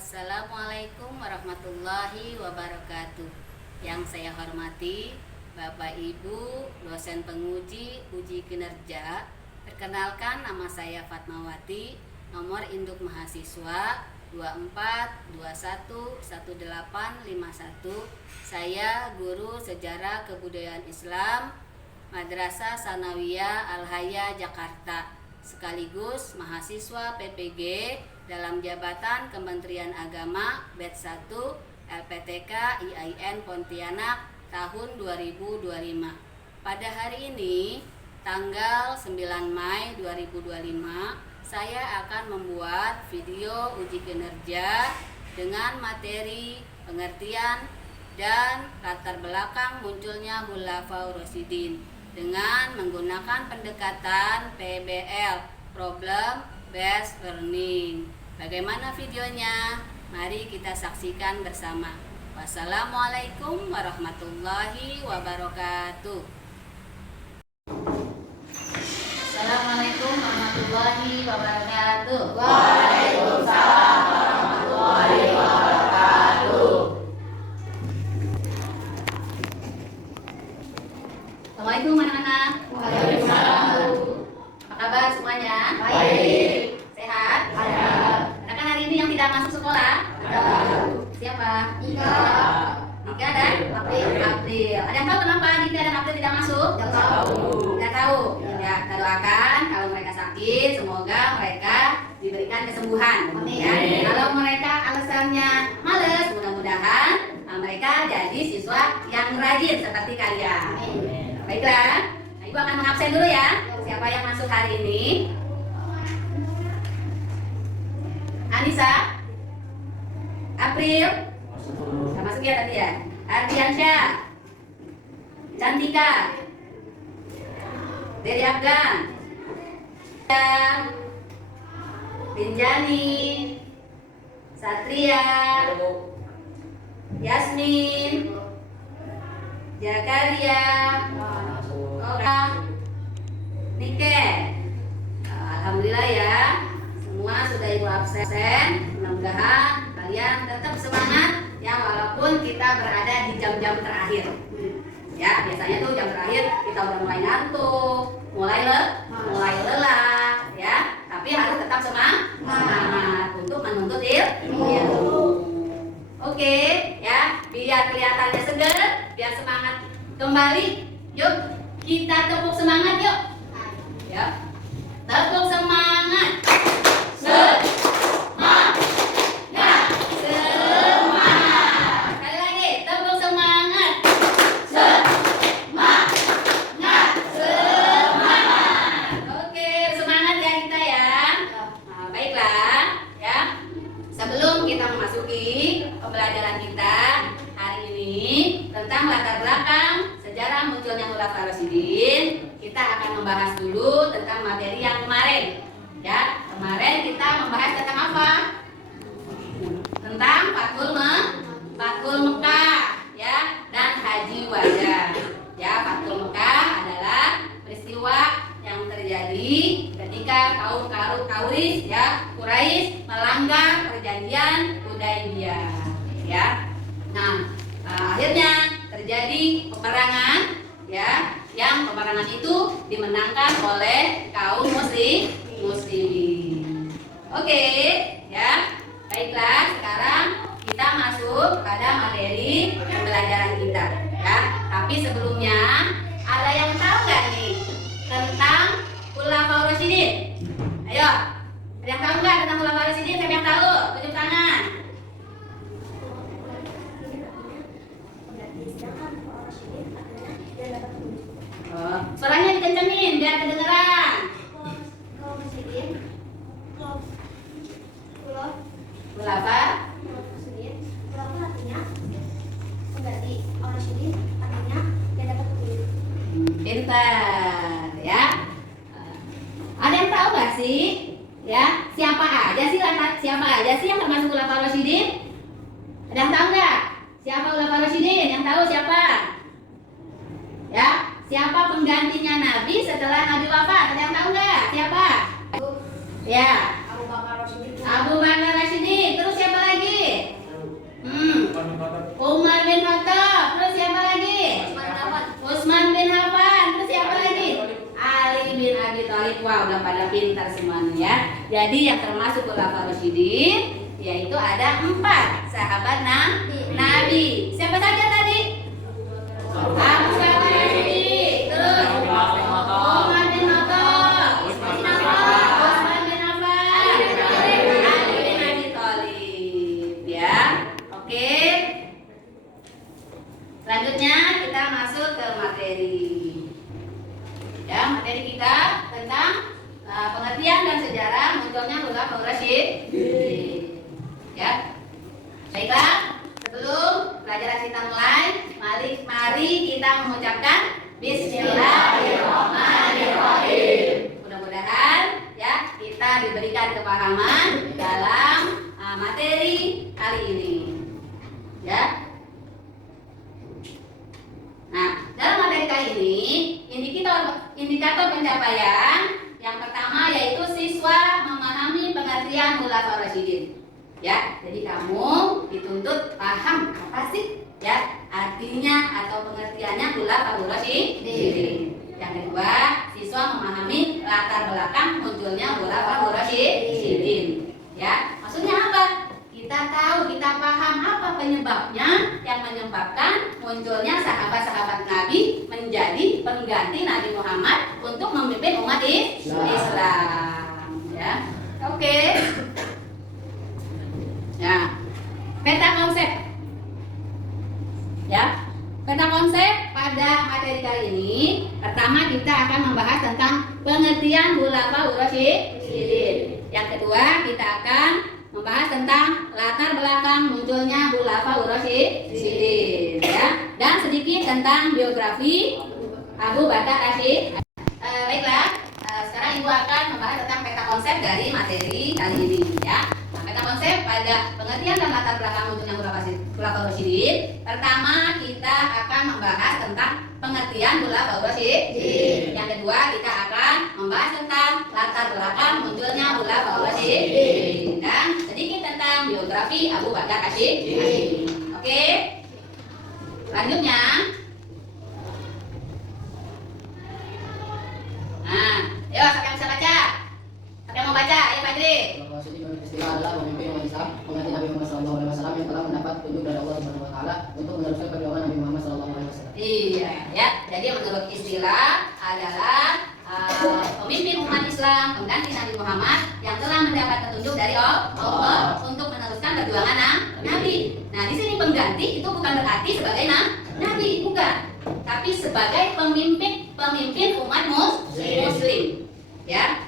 Assalamualaikum warahmatullahi wabarakatuh. Yang saya hormati Bapak Ibu dosen penguji uji kinerja. Perkenalkan, nama saya Fatmawati, nomor induk mahasiswa 24211851. Saya guru Sejarah Kebudayaan Islam Madrasah Sanawiyah Al-Haya Jakarta, sekaligus mahasiswa PPG dalam jabatan Kementerian Agama batch 1 LPTK IAIN Pontianak tahun 2025. Pada hari ini tanggal 9 Mei 2025, saya akan membuat video uji kinerja dengan materi pengertian dan latar belakang munculnya Khulafaur Rasyidin dengan menggunakan pendekatan PBL, Problem Based Learning. Bagaimana videonya? Mari kita saksikan bersama. Wassalamualaikum warahmatullahi wabarakatuh. Assalamualaikum warahmatullahi wabarakatuh. Waalaikumsalam warahmatullahi wabarakatuh. Assalamualaikum anak-anak. Waalaikumsalam. Apa kabar semuanya? Baik. Sehat? Ada. Anak-anak hari ini yang tidak masuk sekolah? Ada. Siapa? Ika. Dika dan April. Ada yang tahu kenapa Dika dan April tidak masuk? Tidak tahu. Tidak tahu. Ya. Ya, kita doakan kalau mereka sakit, semoga mereka diberikan kesembuhan. Amin. Ya. Kalau mereka alasannya males, mudah-mudahan mereka jadi siswa yang rajin seperti kalian. Baiklah, nah, Ibu akan mengabsen dulu ya. Siapa yang masuk hari ini? Anissa, April, sudah masuk ya tadi ya. Ardiansyah, Cantika, Deri Afgan, Rinjani, Satria, Yasmin, Jakaria, Nike. Alhamdulillah ya, semua sudah Ibu absen. Mudah-mudahan kalian tetap semangat ya, walaupun kita berada di jam-jam terakhir. Ya, biasanya tuh jam terakhir kita udah mulai ngantuk, mulai lelah ya, tapi harus tetap semangat untuk menuntut ilmu. Oke ya, biar kelihatannya seger, biar semangat kembali. Yuk, kita tepuk semangat yuk. Ya. Tepuk semangat. Semangat. Semangat. Sekali lagi, tepuk semangat. Semangat. Semangat. Oke, semangat ya kita ya. Nah, baiklah ya. Sebelum kita memasuki pembelajaran kita hari ini tentang latar belakang sejarah munculnya Khulafaur Rasyidin, kita akan membahas dulu tentang materi yang kemarin. Ya, kemarin kita membahas tentang apa? Tentang Fathul Mekah ya, dan Haji Wada. Ya, Fathul Mekah adalah peristiwa yang terjadi ketika kaum Quraisy melanggar perjanjian Hudaybiyah. Ya. Nah, akhirnya terjadi peperangan ya, yang peperangan itu dimenangkan oleh kaum muslimin. Oke, ya. Baiklah, sekarang kita masuk pada materi pembelajaran kita ya. Tapi sebelumnya, ada yang tahu nggak nih tentang Khulafaur Rasyidin? Ayo, ada yang tahu nggak tentang Khulafaur Rasyidin? Siapa yang tahu? Tunjuk tangan. Oh, suaranya dikencengin biar kedengeran. Khulafa pintar ya. Ada yang tahu nggak sih ya, siapa aja sih yang termasuk Khulafaur Rasyidin? Ada yang tahu nggak siapa Khulafaur Rasyidin? Yang tahu siapa? Ya, siapa penggantinya Nabi setelah Nabi wafat? Ada yang tahu nggak siapa? Ya, Abu Bakar Rasyidin. Terus siapa lagi? pintar semuanya ya. Jadi yang termasuk khulafaur rasyidin yaitu ada 4 sahabat Nabi. Siapa saja tadi? Abu Bakar As-Siddiq, terus Umar bin Khattab, Utsman bin Affan, Ali bin Abi Thalib ya. Oke. Selanjutnya kita masuk ke materi. Ya, materi kita tentang pengertian dan sejarah munculnya khulafaur rasyidin. Ya. Baiklah, sebelum pelajaran kita mulai, mari kita mengucapkan Bismillahirrahmanirrahim. Mudah-mudahan ya kita diberikan kepahaman dalam materi kali ini. Ya. Nah, dalam materi kali ini indikator pencapaian yang pertama yaitu siswa memahami pengertian khulafaur rasyidin. Ya, jadi kamu dituntut paham apa sih ya artinya atau pengertiannya khulafaur rasyidin. Yang kedua, siswa memahami latar belakang munculnya khulafaur rasyidin. Ya, maksudnya apa? Kita tahu, kita paham apa penyebabnya yang menyebabkan munculnya sahabat-sahabat Nabi menjadi pengganti Nabi Muhammad untuk memimpin umat Islam. Ya, oke. Ya, peta konsep. Ya, peta konsep pada materi kali ini. Pertama kita akan membahas tentang pengertian khulafaur rasyidin. Yang kedua kita akan membahas tentang latar belakang munculnya khulafaur rasyidin. Ya, dan sedikit tentang biografi Abu Bakar As-Siddiq. Baiklah, sekarang Ibu akan membahas tentang peta konsep dari materi kali ini. Ya. Peta konsep pada pengertian dan latar belakang munculnya khulafaur rasyidin. Pertama kita akan membahas tentang pengertian khulafaur rasyidin. Yang kedua kita akan membahas tentang latar belakang munculnya khulafaur rasyidin dan sedikit tentang biografi Abu Bakar As-Siddiq. Oke. Selanjutnya, nah, yuk siapa yang bisa baca? Siapa yang mau baca? Ayo Fadri. Istilah adalah pemimpin umat Islam, pengganti Nabi Muhammad SAW yang telah mendapat petunjuk dari Allah Subhanahu Wa Taala untuk meneruskan perjuangan Nabi Muhammad SAW. Iya, ya. Jadi menurut istilah adalah pemimpin umat Islam, pengganti Nabi Muhammad yang telah mendapat petunjuk dari Allah untuk meneruskan perjuangan Nabi. Nah, di sini pengganti itu bukan berarti sebagai Nabi, bukan, tapi sebagai pemimpin umat Muslim. Ya,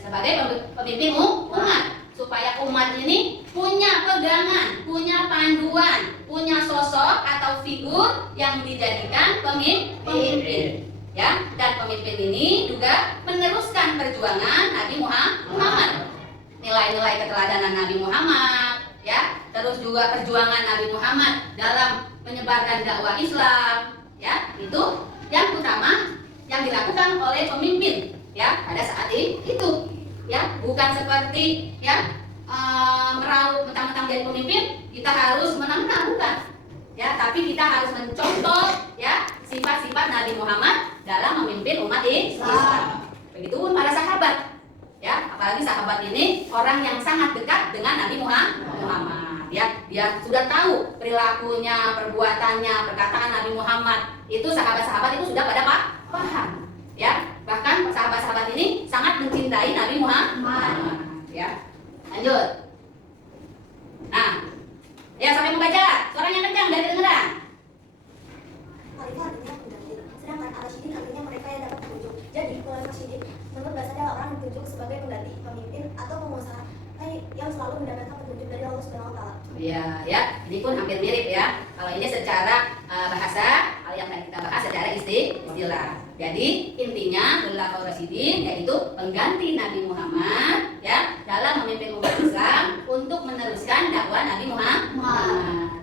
sebagai pemimpin umat, supaya umat ini punya pegangan, punya panduan, punya sosok atau figur yang dijadikan pemimpin. Ya, dan pemimpin ini juga meneruskan perjuangan Nabi Muhammad. Nilai-nilai keteladanan Nabi Muhammad, ya, terus juga perjuangan Nabi Muhammad dalam menyebarkan dakwah Islam, ya, itu yang utama yang dilakukan oleh pemimpin. Ya, pada saat itu, ya, bukan seperti ya meraup mentang-mentang jadi pemimpin kita harus menang-menang, bukan, ya, tapi kita harus mencontoh ya sifat-sifat Nabi Muhammad dalam memimpin umat Islam. Begitupun para sahabat, ya, apalagi sahabat ini orang yang sangat dekat dengan Nabi Muhammad. Ya, dia sudah tahu perilakunya, perbuatannya, perkataan Nabi Muhammad. Itu sahabat-sahabat itu sudah pada paham, ya. Bahkan sahabat-sahabat ini sangat mencintai Nabi Muhammad. Ya, lanjut. Nah, ya sampai membaca, suaranya kencang dari kedengeran. Khalifah artinya pengganti, sedangkan ar-rasyidin artinya mereka yang dapat petunjuk. Jadi, khulafaur rasyidin menurut bahasa adalah orang yang ditunjuk sebagai pengganti, pemimpin atau pengusaha yang selalu mendapatkan petunjuk dari Allah Subhanahu Wa Taala. Ya, ya, ini pun hampir mirip ya. Kalau ini secara bahasa, kalau yang tadi kita bahas secara istilah. Jadi intinya khulafaur rasyidin yaitu pengganti Nabi Muhammad ya dalam memimpin umat Islam untuk meneruskan dakwah Nabi Muhammad.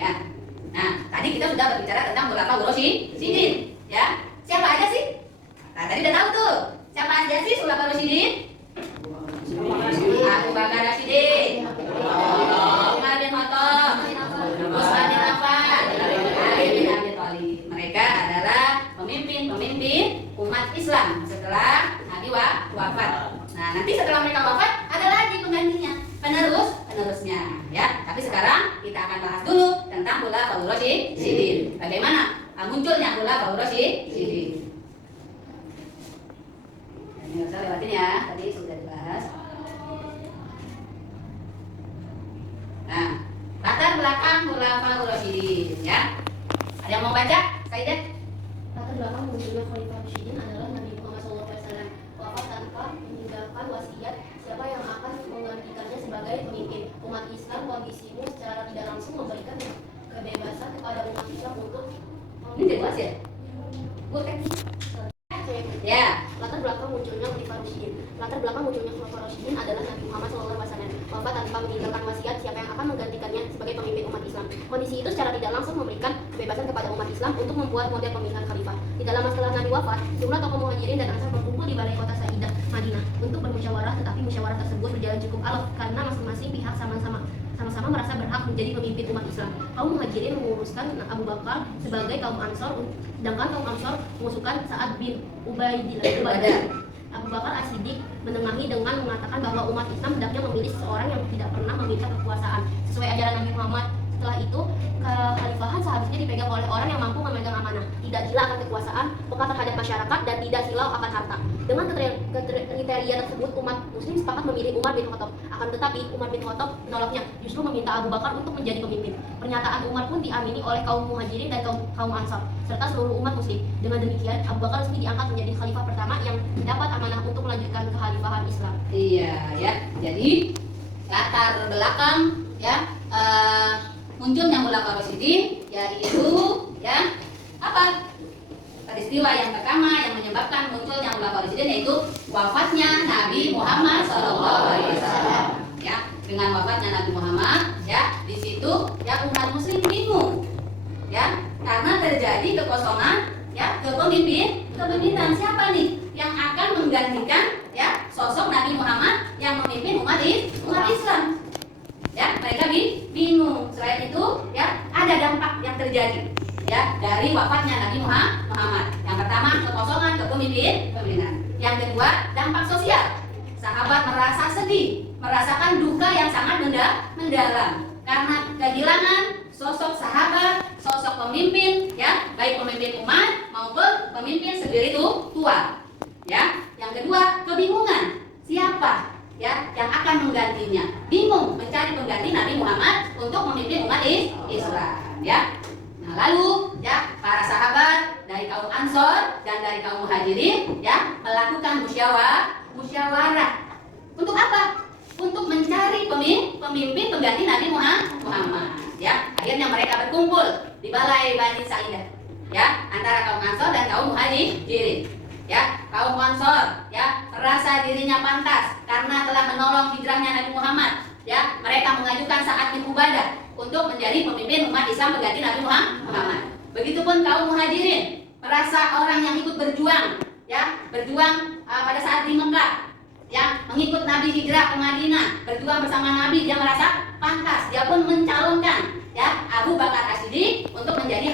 Ya. Nah, tadi kita sudah berbicara tentang khulafaur rasyidin ya. Siapa aja sih? Nah, tadi udah tahu tuh. Siapa aja sih khulafaur rasyidin? Abu Bakar As-Siddiq, Umar bin Khattab, Utsman bin Affan, Ali bin Abi Thalib. Mereka adalah pemimpin umat Islam setelah Nabi mereka wafat, ada lagi penggantinya, penerusnya, ya. Tapi sekarang kita akan bahas dulu tentang Khulafaur Rasyidin. Bagaimana munculnya Khulafaur Rasyidin. Ini nggak usah lewatin ya, tadi sudah dibahas. Nah, latar belakang Khulafaur Rasyidin, ya. Ada yang mau baca? Saidah? Latar belakang munculnya Khalifah Rasyidin adalah Nabi Muhammad SAW wafat tanpa meninggalkan wasiat siapa yang akan menggantikannya sebagai pemimpin umat Islam. Kondisimu secara tidak langsung memberikan kebebasan kepada umat Islam untuk Ini jelas ya? Bukan. Ya. Latar belakang munculnya Khalifah Rasyidin. Latar belakang munculnya Khalifah Rasyidin adalah Nabi Muhammad SAW wafat tanpa meninggalkan wasiat siapa yang akan menggantikannya sebagai pemimpin umat Islam. Kondisi itu secara tidak langsung memberikan kebebasan kepada umat Islam untuk membuat model pemilihan khalifah. Tidak lama setelah Nabi wafat, jumlah tokoh Muhajirin dan Ansar berkumpul di balai kota Sayyidah Madinah untuk bermusyawarah, tetapi musyawarah tersebut berjalan cukup alot karena masing-masing pihak sama-sama merasa berhak menjadi pemimpin umat Islam. Kaum Muhajirin menguruskan Abu Bakar sebagai kaum Ansor, sedangkan kaum Ansor mengusulkan Sa'ad bin Ubadah. Abu Bakar As-Siddiq menengahi dengan mengatakan bahwa umat Islam hendaknya memilih seseorang yang tidak pernah meminta kekuasaan sesuai ajaran Nabi Muhammad. Setelah itu, kekhalifahan seharusnya dipegang oleh orang yang mampu memegang amanah, tidak gila akan kekuasaan, peka terhadap masyarakat, dan tidak silau akan harta. Dengan kriteria tersebut, umat muslim sepakat memilih Umar bin Khattab. Akan tetapi, Umar bin Khattab menolaknya, justru meminta Abu Bakar untuk menjadi pemimpin. Pernyataan Umar pun diamini oleh kaum Muhajirin dan kaum Ansar, serta seluruh umat muslim. Dengan demikian, Abu Bakar resmi diangkat menjadi khalifah pertama yang mendapat amanah untuk melanjutkan kekhalifahan Islam. Iya, ya. Jadi latar belakang ya munculnya Khulafaur Rasyidin yaitu ya apa? Peristiwa yang pertama yang menyebabkan munculnya Khulafaur Rasyidin yaitu wafatnya Nabi Muhammad SAW. Ya, dengan wafatnya Nabi Muhammad, ya di situ ya umat muslim bingung, ya karena terjadi kekosongan ya kepemimpinan siapa nih yang akan menggantikan ya sosok Nabi Muhammad yang memimpin umat Islam. Ya, mereka bingung. Selain itu, ya ada dampak yang terjadi ya dari wafatnya Nabi Muhammad. Yang pertama, kekosongan kepemimpinan. Yang kedua, dampak sosial. Sahabat merasa sedih, merasakan duka yang sangat mendalam karena kehilangan sosok sahabat, sosok pemimpin, ya baik pemimpin umat maupun pemimpin spiritual. Ya, yang kedua, kebingungan siapa ya yang akan menggantinya, bingung mencari pengganti Nabi Muhammad untuk memimpin umat Islam, ya. Nah, lalu ya para sahabat dari kaum Ansor dan dari kaum Muhajirin ya melakukan musyawarah untuk apa? Untuk mencari pemimpin pengganti Nabi Muhammad, ya. Akhirnya mereka berkumpul di balai Bani Sa'idah, ya, antara kaum Ansor dan kaum Muhajirin. Ya, kaum Ansor ya merasa dirinya pantas karena telah menolong hijrahnya Nabi Muhammad. Ya, mereka mengajukan Sa'ad bin Ubadah untuk menjadi pemimpin umat Islam mengganti Nabi Muhammad. Begitupun kaum Muhajirin merasa orang yang ikut berjuang, ya, pada saat di Mekah, ya, mengikut Nabi hijrah ke Madinah, berjuang bersama Nabi, dia merasa pantas. Dia pun mencalonkan ya Abu Bakar As-Siddiq untuk menjadi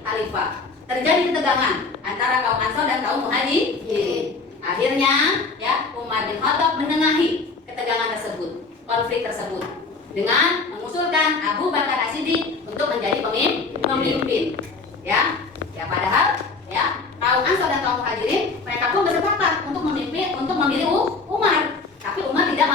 khalifah. Terjadi ketegangan antara kaum Ansor dan kaum Muhajirin. Akhirnya, ya Umar bin Khattab menengahi ketegangan tersebut, konflik tersebut, dengan mengusulkan Abu Bakar As-Siddiq untuk menjadi pemimpin. Ya, padahal, ya kaum Ansor dan kaum Muhajirin mereka pun bersepakat untuk memilih Umar, tapi Umar tidak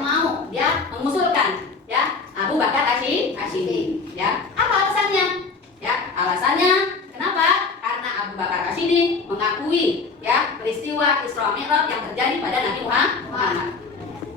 mau. Dia mengusulkan, ya Abu Bakar As-Siddiq. Ya, apa alasannya? Ya, alasannya kenapa? Karena Abu Bakar As-Siddiq mengakui ya peristiwa Isra Mi'raj yang terjadi pada Nabi Muhammad.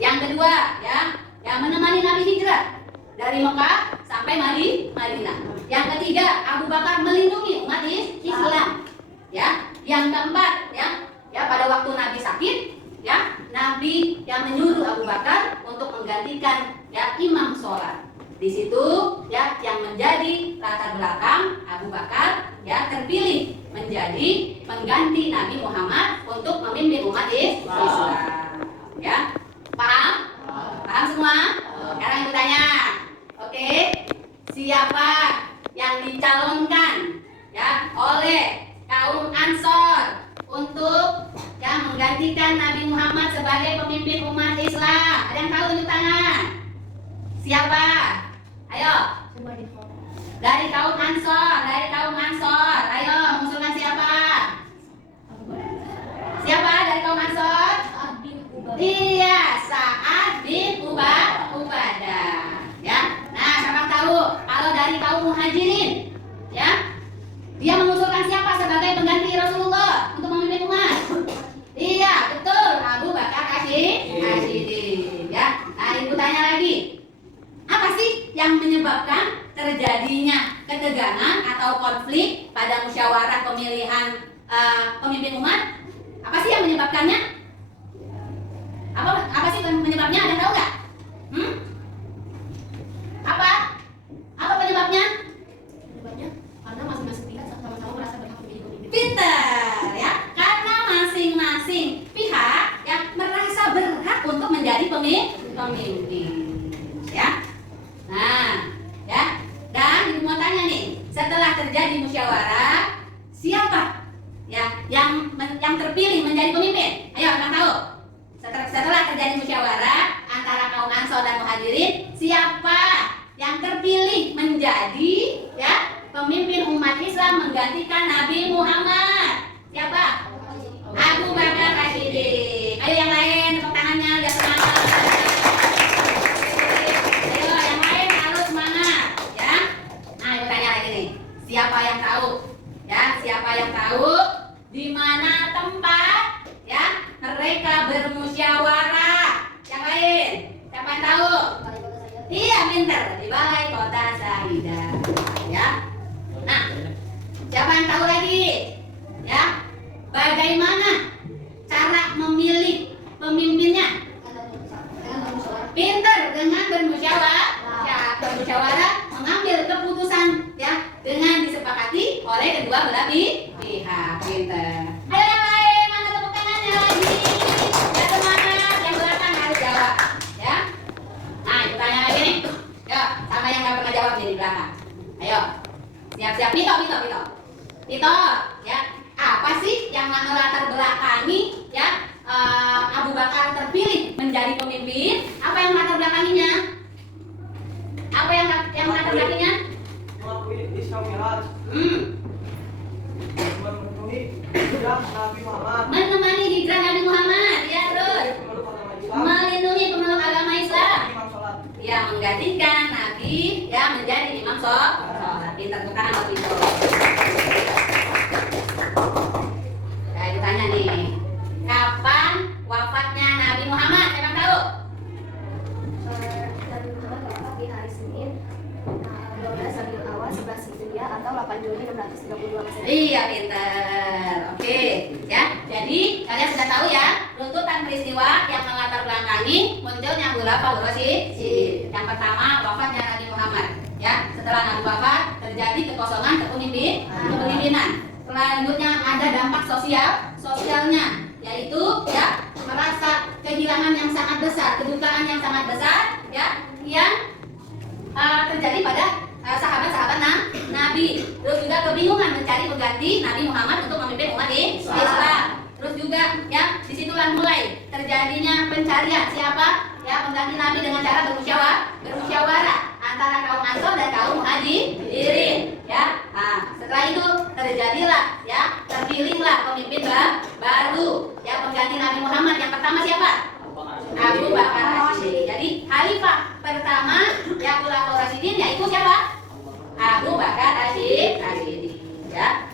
Yang kedua, ya menemani Nabi hijrah dari Mekah sampai Madinah. Yang ketiga, Abu Bakar melindungi umat Islam. Ya, yang keempat, ya pada waktu Nabi sakit, ya Nabi yang menyuruh Abu Bakar untuk menggantikan ya imam sholat. Di situ ya yang menjadi latar belakang Abu Bakar ya terpilih menjadi pengganti Nabi Muhammad untuk memimpin umat Islam. Ya, paham? Paham semua? Sekarang aku tanya, oke, siapa yang dicalonkan ya oleh kaum Ansor untuk ya mengganti menggantikan Nabi Muhammad sebagai pemimpin umat Islam? Ada yang tahu tunjuk tangan? Siapa? Ayo. Dari kaum Ansor, ayo mengusulkan siapa? Siapa dari kaum Ansor? Iya, Sa'ad bin Ubadah. Ya. Nah, siapa tahu kalau dari kaum Muhajirin, ya? Dia mengusulkan siapa sebagai pengganti Rasulullah untuk memimpin umat? Iya, betul, Abu Bakar As-Siddiq. Ya. Nah, ibu tanya lagi. Apa sih yang menyebabkan terjadinya ketegangan atau konflik pada musyawarah pemilihan pemimpin umat? Apa sih yang menyebabkannya? Apa sih penyebabnya? Ada tahu nggak? Apa penyebabnya? Penyebabnya karena masing-masing pihak sama-sama merasa berhak memilih pemimpin. Pinter, ya. Karena masing-masing pihak yang merasa berhak untuk menjadi pemimpin, ya. Nah, ya. Dan ibu mau tanya nih, setelah terjadi musyawarah, siapa yang terpilih menjadi pemimpin? Ayo, yang tahu. Setelah terjadi musyawarah antara kaum Ansor dan Muhajirin, siapa yang terpilih menjadi, ya, pemimpin umat Islam menggantikan Nabi Muhammad? Siapa? Abu Bakar As-Siddiq. Ayo yang lain, tepuk tangannya, lihat semangat. Ayo yang lain harus semangat, ya. Nah, ibu tanya lagi nih, siapa yang tahu? Ya, siapa yang tahu di mana tempat, ya, mereka bermusyawarah? Yang lain, siapa yang tahu? Iya, pintar, di Balai Kota Sahidah, ya. Nah, siapa yang tahu lagi? Ya, bagaimana cara memilih pemimpinnya? Pintar, dengan bermusyawarah, mengambil keputusan, ya, dengan disepakati oleh kedua belah pihak. Pintar. Ayo yang lain, mana tepuk tangannya lagi? Ya, semangat, yang belakang harus jawab, ya. Nah, ibu tanya lagi nih. Yuk, sama yang nggak pernah jawab nih di belakang. Ayo, siap-siap. Tito, ya. Apa sih yang melatar belakangi, ya, Abu Bakar terpilih menjadi pemimpin? Apa yang melatar belakanginya? Apa yang melatar belakanginya? Mengakui Isra Mi'raj, memenuhi hijrah Nabi Muhammad, Menemani hijrah Nabi Muhammad, ya, terus pemeluk agama Islam, melindungi pemeluk agama Islam, imam sholat. ya, menggantikan Nabi, ya, menjadi imam sholat. Pintar, bukan amat itu. Ya, ibu tanya nih, kapan wafatnya Nabi Muhammad? Siapa yang tahu? Nabi Muhammad wafat di hari Senin 12 Rabiul Awal 11 Hijriah atau 8 Juni 632 Masehi. Iya, pintar. Oke, ya. Jadi kalian sudah tahu ya runtutan peristiwa yang melatar belakangi munculnya Khulafaur Rasyidin. Yang pertama, wafatnya Nabi Muhammad. Ya, setelah Nabi wafat terjadi kekosongan kepemimpinan. Selanjutnya ada dampak sosialnya, yaitu, ya, merasa kehilangan yang sangat besar, kedukaan yang sangat besar, ya, yang terjadi pada sahabat-sahabat Nabi. Terus juga kebingungan mencari pengganti Nabi Muhammad untuk memimpin umat Islam. Terus juga, ya, disitulah mulai terjadinya pencarian siapa, ya, pengganti Nabi dengan cara bermusyawarah antara kaum Ansor dan kaum Muhajirin, ya. Nah, setelah itu terjadilah, ya, terpilihlah pemimpin baru, ya, pengganti Nabi Muhammad. Yang pertama siapa? Abu Bakar As-Siddiq. Jadi khalifah pertama, ya, Khulafaur Rasyidin, yaitu siapa? Abu Bakar As-Siddiq, ya.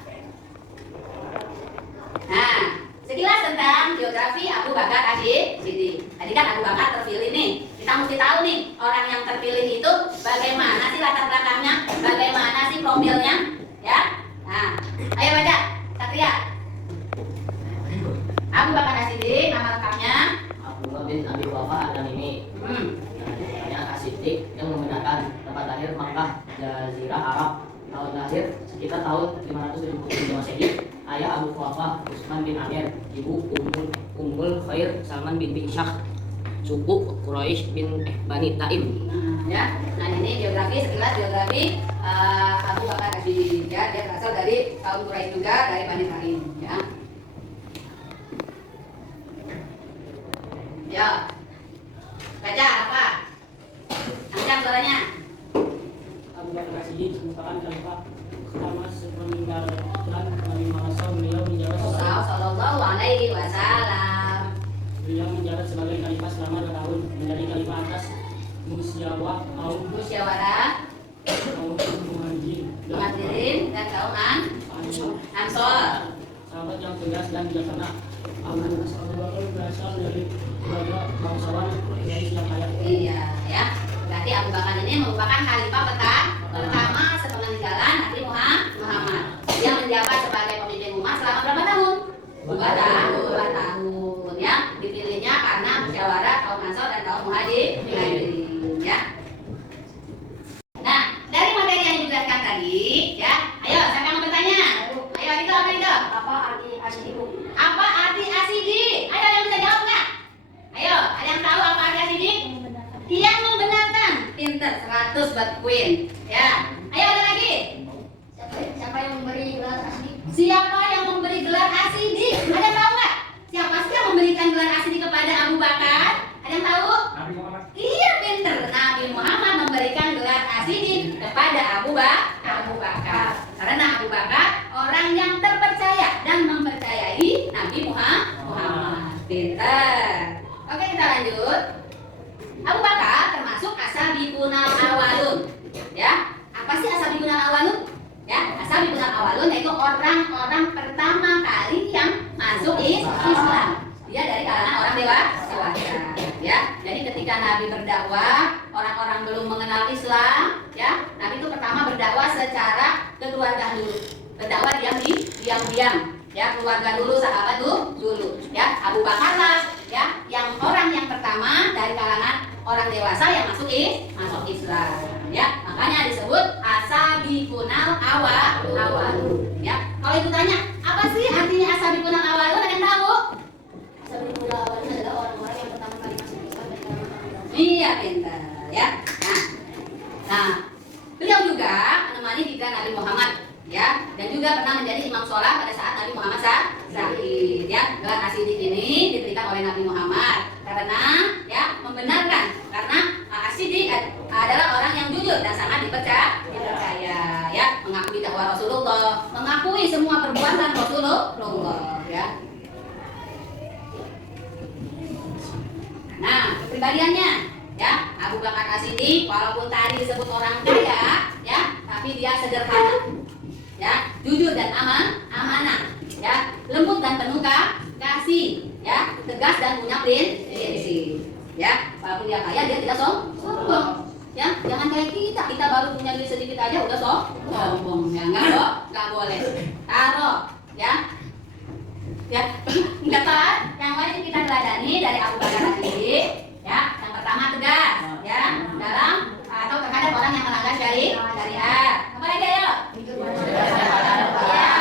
Nah, sekilas tentang biografi Abu Bakar As-Siddiq. Tadi kan Abu Bakar terpilih nih. Kita mesti tahu nih, orang yang terpilih itu bagaimana sih latar belakangnya, bagaimana sih profilnya, ya. Nah, ayo baca, Satria. Abu Bakar As-Siddiq, nama lengkapnya Abdullah bin Abi Wafa Al-Tamimi. Namanya As-Siddiq yang membenarkan tempat lahir Makkah, Jazirah Arab. Tahun lahir sekitar tahun 577 Masehi. Ayah Abu Wafa Utsman bin Amir, ibu Ummul Khair Salman binti Syakh, suku Quraisy bin Bani Taim. ya. Nah, ini sekilas biografi Abu Bakar As-Siddiq, ya. Dia berasal dari kaum Quraisy juga, dari Bani Taim, ya. Ya. Baca apa? Angkat suaranya. Abu Bakar As-Siddiq merupakan khalifah pertama sepeninggalan Nabi Muhammad SAW. Sallallahu alaihi wasallam. Beliau menjabat sebagai khalifah selama 2 tahun, menjadi khalifah atas Musyawarah kaum Muhajirin dan kaum Ansor. sahabat yang tegas dan bijaksana. Abu Bakar berasal dari keluarga bangsawan Quraisy yang kaya. Iya, ya. Berarti Abu Bakar ini merupakan khalifah pertama sepeninggalan Nabi Muhammad. Dia menjabat sebagai pemimpin umat selama berapa tahun? 2 tahun. Ya, dipilihnya karena musyawarah kaum Ansor dan kaum Muhajirin. Ya. Nah, dari materi yang dijelaskan tadi, ya. Ayo, siapa yang mau bertanya? Ayo, itu apa itu? Apa arti asidiku? Apa arti asidik? Ayo, yang bisa jawab nggak? Ayo, ada yang tahu apa arti asidik? Yang membenarkan. Pinter, 100 buat Queen. Ya. Ayo, ada lagi. Siapa yang memberi gelar asidik? Siapa yang memberi gelar asidik? Ada yang tahu nggak? Siapa sih yang memberikan gelar asidik kepada Abu Bakar? Ada yang tahu? Nabi Muhammad. Iya, pinter. Nabi Muhammad memberikan gelar asidik kepada Abu Bakar. Karena Abu Bakar orang yang terpercaya dan mempercayai Nabi Muhammad. Pinter. Oke, kita lanjut. Abu Bakar termasuk asabiqunal awalun. Ya, apa sih asabiqunal awalun? Ya, asabiqunal awalun yaitu orang-orang pertama kali yang masuk Islam. Dia dari kalangan orang dewasa. Ya, jadi ketika Nabi berdakwah, orang-orang belum mengenal Islam, ya, Nabi itu pertama berdakwah secara kekeluargaan dulu. Berdakwah diam-diam, ya, keluarga dulu, sahabat dulu, ya. Abu Bakar lah, ya, yang orang yang pertama dari kalangan orang dewasa yang masuk Islam, ya. Makanya disebut asabiqunal awalun, ya. Kalau ibu tanya, apa sih artinya asabiqunal awalun? Ada yang tahu? Asidiku awalnya adalah orang-orang yang pertama kali masuk Islam dari kalangan orang dewasa. Iya, pintar, ya. Nah, beliau juga menemani hijrah Nabi Muhammad, ya, dan juga pernah menjadi imam sholat pada saat Nabi Muhammad syahid, ya. Gelar asidik ini diberikan oleh Nabi Muhammad karena, ya, membenarkan karena asidik adalah orang yang jujur dan sangat dipercaya, ya, mengakui dakwah Rasulullah, mengakui semua perbuatan Rasulullah, ya. Nah, kepribadiannya, ya, Abu Bakar As-Siddiq walaupun tadi disebut orang kaya, ya, tapi dia sederhana, ya, jujur dan amanah, ya, lembut dan penuh kasih, ya, tegas dan punya prinsip, ya. Walaupun dia kaya, dia tidak sombong, ya. Jangan kayak kita baru punya duit sedikit aja udah sombong, ya, nggak boleh. Taruh, ya. Ya, dapat yang wajib kita teladani dari Abu Bakar As-Siddiq, ya. Yang pertama tegas, ya, dalam atau terhadap orang yang melanggar syariat. Apa lagi ayo? Ya,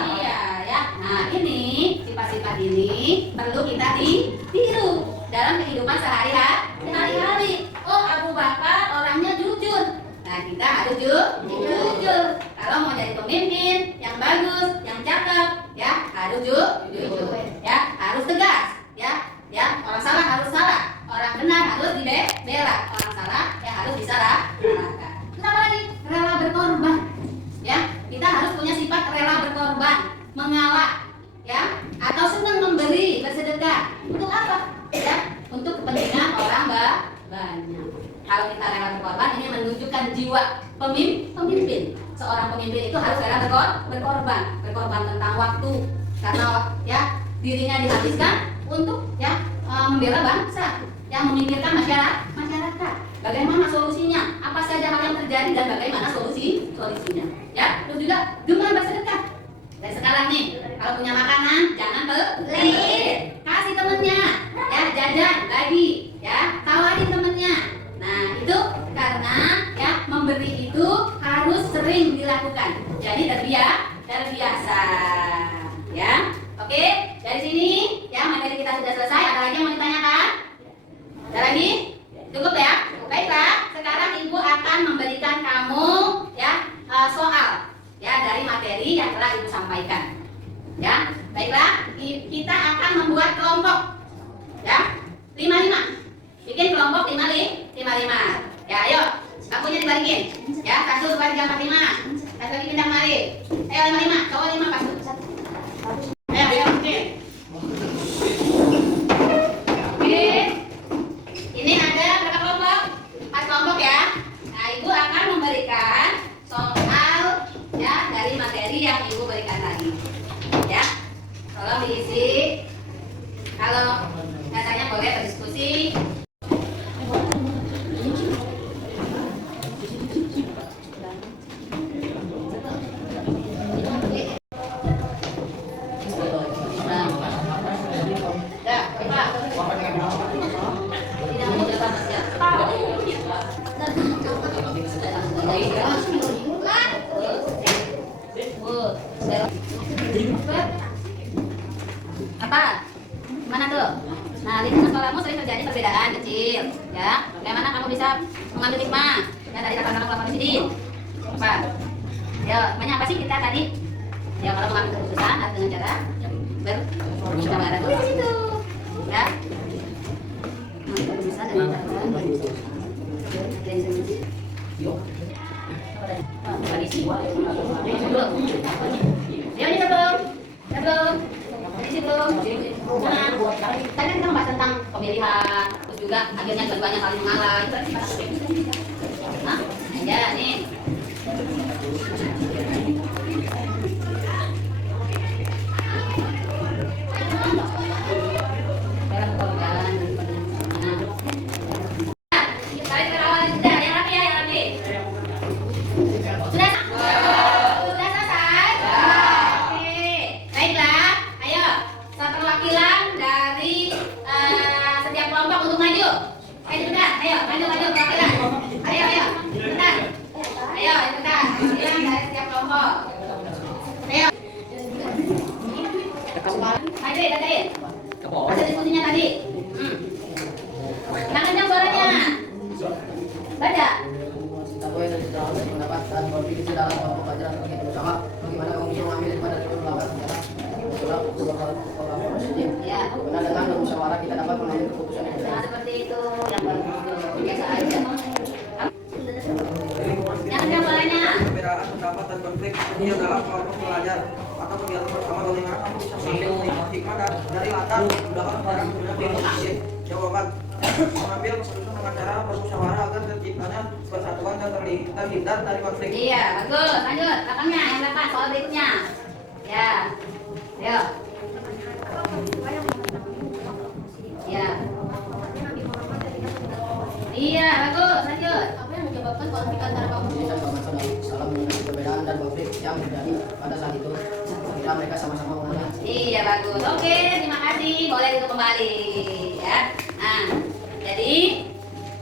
iya, ya. Nah, ini sifat-sifat ini perlu kita tiru dalam kehidupan sehari-hari. Oh, Abu Bakar orangnya jujur. Nah, kita harus jujur. Kalau mau jadi pemimpin yang bagus, yang cakep, ya, harus jujur, ya, harus tegas, ya. Orang salah harus salah, orang benar harus dibela, orang salah ya harus disalahkan. Terus apa lagi? Rela berkorban, ya. Kita harus punya sifat rela berkorban, mengalah, ya, atau senang memberi, bersedekah. Untuk apa? Ya, untuk kepentingan orang banyak. Kalau kita rela berkorban, ini menunjukkan jiwa pemimpin. Seorang pemimpin itu harus rela berkorban tentang waktu, karena, ya, dirinya dihabiskan untuk, ya, membela bangsa, yang memikirkan masyarakat. Bagaimana solusinya? Apa saja hal yang terjadi dan bagaimana solusinya? Ya, terus juga dengan bersedekah. Dan sekarang nih, kalau punya makanan jangan pelit, kasih temennya, ya, jajan, bagi, ya, tawarin temennya. Nah, itu karena, ya, memberi itu harus sering dilakukan. Jadi terbiasa, ya. Oke, dari sini, ya, materi kita sudah selesai. Ada lagi yang mau ditanyakan? Ada lagi? Cukup ya? Baiklah, sekarang Ibu akan memberikan kamu, ya, soal, ya, dari materi yang telah Ibu sampaikan. Ya, baiklah, Tidak mau dapat siapa? Apa? Gimana tuh? Nah, di sekolahmu sering terjadi perbedaan kecil, ya. Bagaimana kamu bisa mengambil hikmah? Ya, dari kata-kata di sini. Apa? Ya, makanya apa sih kita tadi? Ya, kalau mengambil keputusan dengan cara bermusyawarah di situ, ya. Mengambil keputusan dengan cara tadi kita membahas tentang pemilihan, terus juga akhirnya keduanya saling mengalah. Itu berarti kata nah, ya nih. Ada diskusinya tadi. Yang kencang suaranya. Baca. Mendapatkan kontribusi dalam kelompok pelajaran strategi bersama. Bagaimana kamu bisa mengambil pada melakukan sejarah? Ya. Benar dengan bermusyawarah kita dapat mengambil keputusan yang Nah, seperti itu yang biasa aja. Yang kencang suaranya. Perbedaan pendapat dan konflik setia dalam kelompok belajar atau kegiatan bersama bagaimana kamu bisa mengambil hikmah dari latar belakang orang yang jawaban mengambil keputusan dengan cara bermusyawarah agar terciptanya persatuan dan terhindar dari konflik. Iya, bagus. Lanjut. Belakangnya yang berapa? Soal berikutnya. Ya. Ayo. Ya. Iya, bagus. Lanjut. Apa yang menyebabkan konflik antara kaum dan kawan-kawan salah mengenai perbedaan dan konflik yang terjadi pada saat itu. Kira mereka sama-sama mengenal. Iya, bagus. Oke, terima kasih. Boleh duduk kembali, ya. Nah, jadi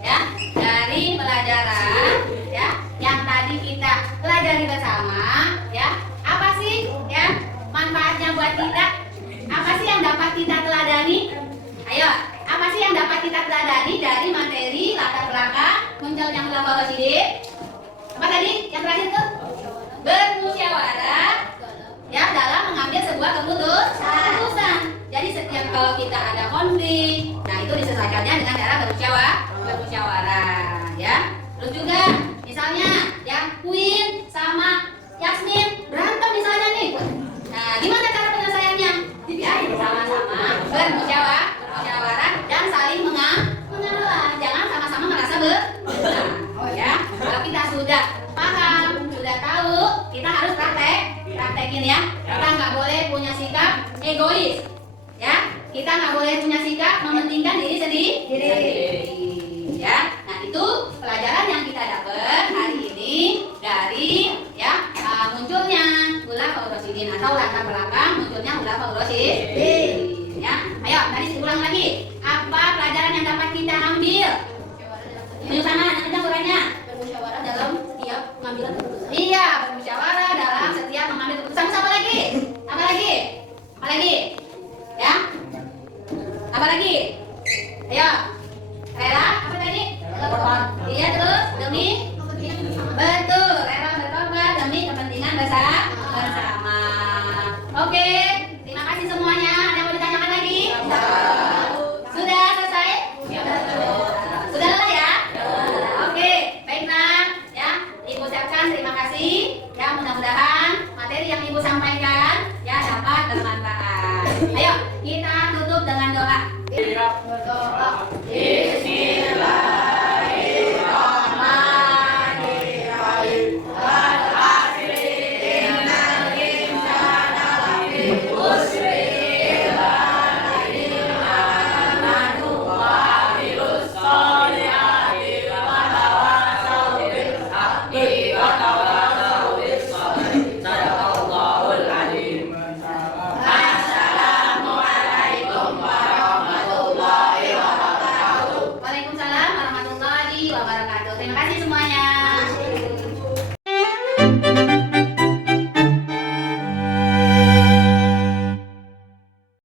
ya, dari pelajaran ya yang tadi kita pelajari bersama, ya. Apa sih ya manfaatnya buat kita? Apa sih yang dapat kita teladani? Ayo, apa sih yang dapat kita teladani dari materi latar belakang munculnya ulama Rasyidin? Apa tadi yang terakhir tuh? Bermusyawarah ya dalam mengambil sebuah keputusan. Jadi setiap kalau kita ada konflik, nah itu diselesaikannya dengan cara bermusyawarah, ya. Terus juga misalnya ya Queen sama Yasmin berantem misalnya nih. Nah, gimana cara penyelesaiannya? Ya sama-sama bermusyawarah dan saling mengalah. Jangan sama-sama merasa benar. Ya, kalau kita sudah paham, sudah tahu, kita harus praktekin ya. Kita nggak boleh punya sikap egois, ya. Kita nggak boleh punya sikap mementingkan diri sendiri. Ya. Nah itu pelajaran yang kita dapat hari ini dari ya munculnya Khulafaur Rasyidin atau latar belakang munculnya Khulafaur Rasyidin. Ya. Ayo tadi ulang lagi. Apa pelajaran yang dapat kita ambil? Ini sana, nanti suaranya. bermusyawarah dalam setiap pengambilan keputusan. Iya, bermusyawarah dalam setiap mengambil keputusan. Apa lagi? Apa lagi? Apa lagi? Ya? Apa lagi? Ayo. Rela? Apa tadi? Iya terus demi betul. Rela berkorban demi kepentingan bersama. Oke. Terima kasih semuanya. Ada yang mau ditanyakan lagi? Sudah selesai? Sudah lelah ya? Oke, baiklah ya. Ibu ucapkan terima kasih. Ya, mudah-mudahan materi yang Ibu sampaikan ya dapat bermanfaat. Ayo, kita tutup dengan doa. Berdoa. Bismillah.